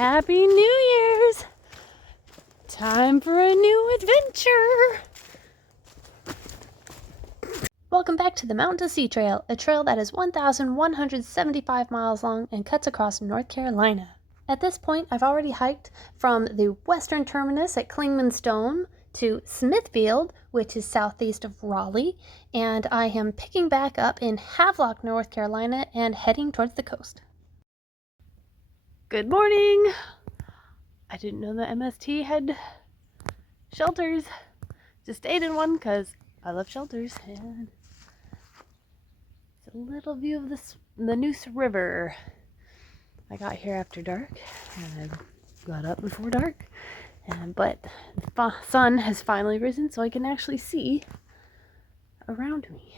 Happy New Year's! Time for a new adventure! Welcome back to the Mountain to Sea Trail, a trail that is 1,175 miles long and cuts across North Carolina. At this point, I've already hiked from the western terminus at Clingman Stone to Smithfield, which is southeast of Raleigh, and I am picking back up in Havelock, North Carolina, and heading towards the coast. Good morning! I didn't know the MST had shelters. Just stayed in one because I love shelters. And it's a little view of the Neuse River. I got here after dark and I got up before dark. But the sun has finally risen so I can actually see around me.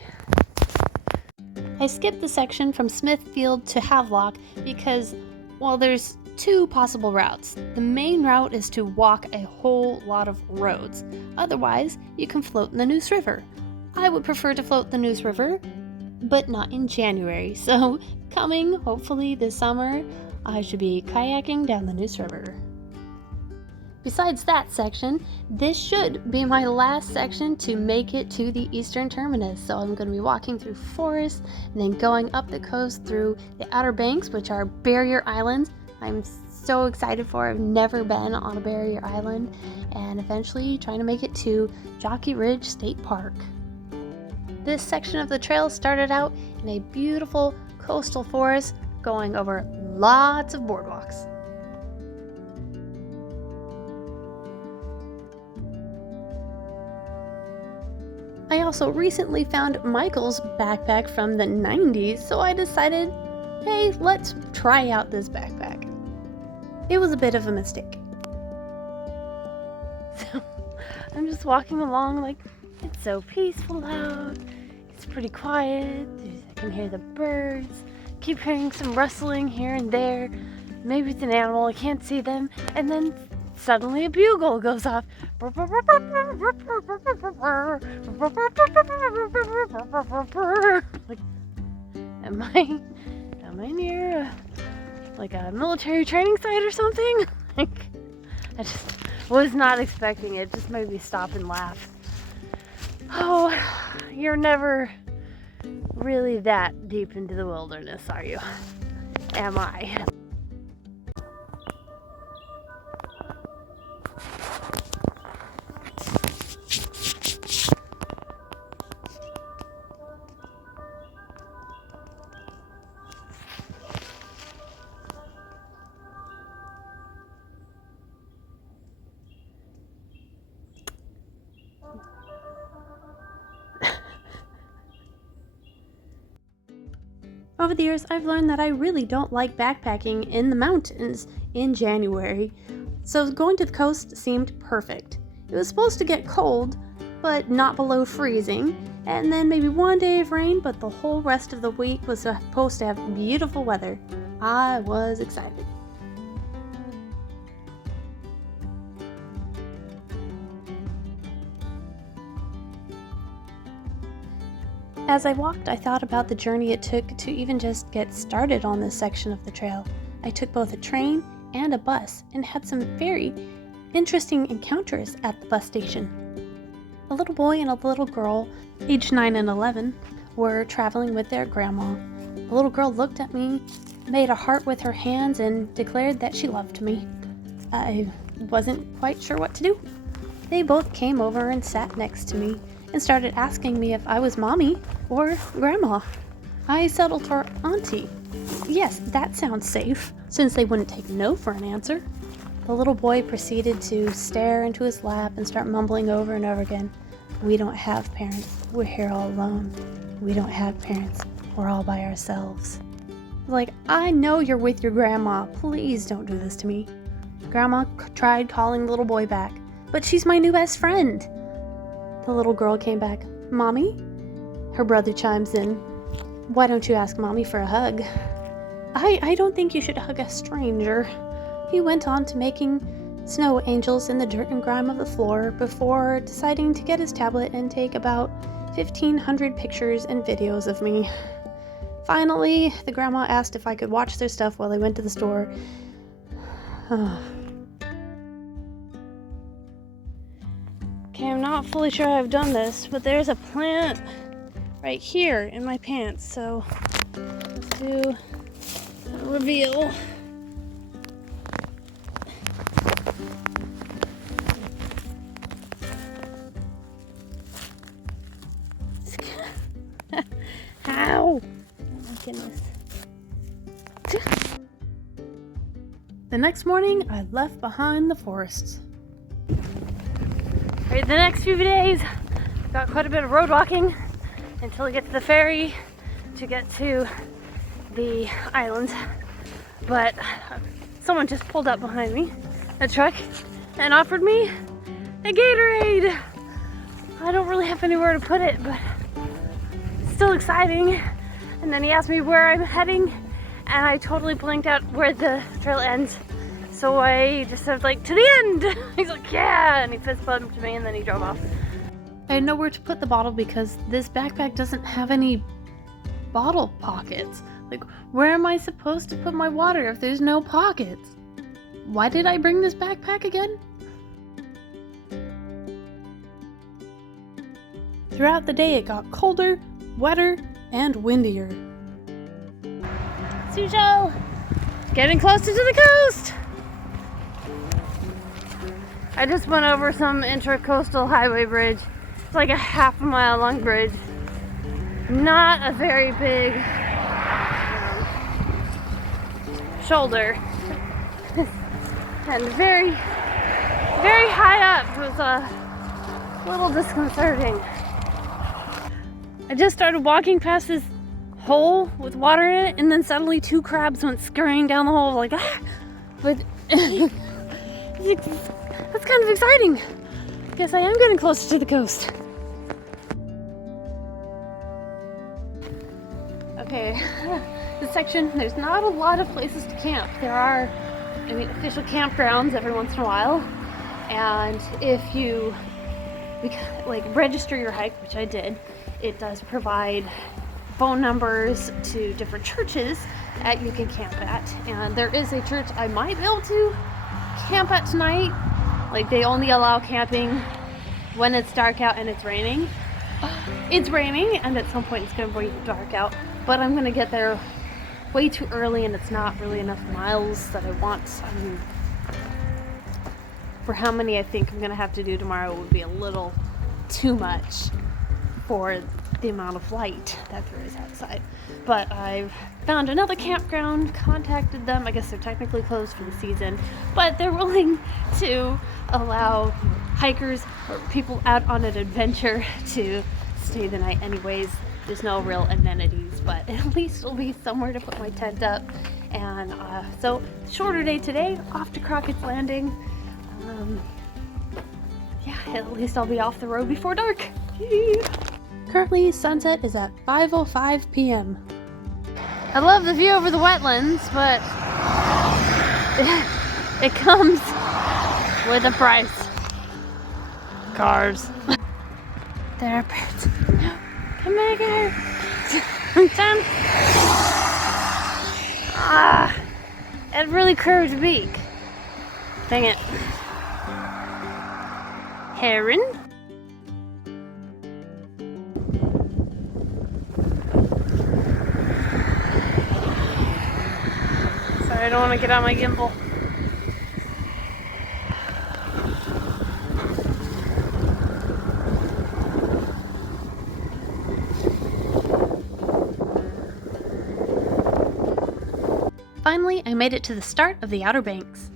I skipped the section from Smithfield to Havelock because, well, there's two possible routes. The main route is to walk a whole lot of roads. Otherwise, you can float in the Neuse River. I would prefer to float the Neuse River, but not in January. So, coming, hopefully this summer, I should be kayaking down the Neuse River. Besides that section, this should be my last section to make it to the eastern terminus. So I'm going to be walking through forests and then going up the coast through the Outer Banks, which are barrier islands. I'm so excited for. I've never been on a barrier island, and eventually trying to make it to Jockey Ridge State Park. This section of the trail started out in a beautiful coastal forest going over lots of boardwalks. I also recently found Michael's backpack from the 90s, so I decided, hey, let's try out this backpack. It was a bit of a mistake. So, I'm just walking along like, it's so peaceful out, it's pretty quiet, I can hear the birds, keep hearing some rustling here and there, maybe it's an animal, I can't see them, and then suddenly a bugle goes off. Like, am I near a military training site or something? Like, I just was not expecting it. It just made me stop and laugh. Oh, you're never really that deep into the wilderness, are you? Am I? Over the years, I've learned that I really don't like backpacking in the mountains in January, so going to the coast seemed perfect. It was supposed to get cold, but not below freezing, and then maybe one day of rain, but the whole rest of the week was supposed to have beautiful weather. I was excited. As I walked, I thought about the journey it took to even just get started on this section of the trail. I took both a train and a bus and had some very interesting encounters at the bus station. A little boy and a little girl, aged 9 and 11, were traveling with their grandma. The little girl looked at me, made a heart with her hands, and declared that she loved me. I wasn't quite sure what to do. They both came over and sat next to me and started asking me if I was mommy or grandma. I settled for auntie. Yes, that sounds safe, since they wouldn't take no for an answer. The little boy proceeded to stare into his lap and start mumbling over and over again, "We don't have parents. We're here all alone. We don't have parents. We're all by ourselves." Like, I know you're with your grandma. Please don't do this to me. Grandma tried calling the little boy back, but she's my new best friend. The little girl came back, "Mommy?" Her brother chimes in, "Why don't you ask Mommy for a hug?" I don't think you should hug a stranger. He went on to making snow angels in the dirt and grime of the floor before deciding to get his tablet and take about 1,500 pictures and videos of me. Finally, the grandma asked if I could watch their stuff while they went to the store. Okay, I'm not fully sure I've done this, but there's a plant right here in my pants, so let's do a reveal. Ow! Oh my goodness. The next morning, I left behind the forests. Right, the next few days, got quite a bit of road walking until we get to the ferry to get to the island. But someone just pulled up behind me, a truck, and offered me a Gatorade. I don't really have anywhere to put it, but it's still exciting. And then he asked me where I'm heading, and I totally blanked out where the trail ends. So I just said, like, to the end. He's like, yeah, and he fist bumped me, and then he drove off. I had nowhere to put the bottle because this backpack doesn't have any bottle pockets. Like, where am I supposed to put my water if there's no pockets? Why did I bring this backpack again? Throughout the day, it got colder, wetter, and windier. Suzhou! Getting closer to the coast! I just went over some Intercoastal Highway bridge. It's like a half a mile long bridge. Not a very big shoulder. And very, very high up. It was a little disconcerting. I just started walking past this hole with water in it, and then suddenly two crabs went scurrying down the hole like, ah! But that's kind of exciting. Guess I am getting closer to the coast. Okay, this section, there's not a lot of places to camp. There are, official campgrounds every once in a while. And if you, register your hike, which I did, it does provide phone numbers to different churches that you can camp at. And there is a church I might be able to camp at tonight. Like, they only allow camping when it's dark out and it's raining. It's raining, and at some point it's going to be dark out. But I'm going to get there way too early, and it's not really enough miles that I want. For how many I think I'm going to have to do tomorrow would be a little too much for the amount of light that there is outside. But I've found another campground, contacted them. I guess they're technically closed for the season, but they're willing to allow hikers or people out on an adventure to stay the night anyways. There's no real amenities, but at least it'll be somewhere to put my tent up. And so shorter day today, off to Crockett's Landing. Yeah, at least I'll be off the road before dark. Currently, sunset is at 5:05 p.m. I love the view over the wetlands, but it comes with a price. Cars. There are birds. Come back here. Come. It really curved beak. Dang it. Heron. Sorry, I don't want to get on my gimbal. Finally, I made it to the start of the Outer Banks.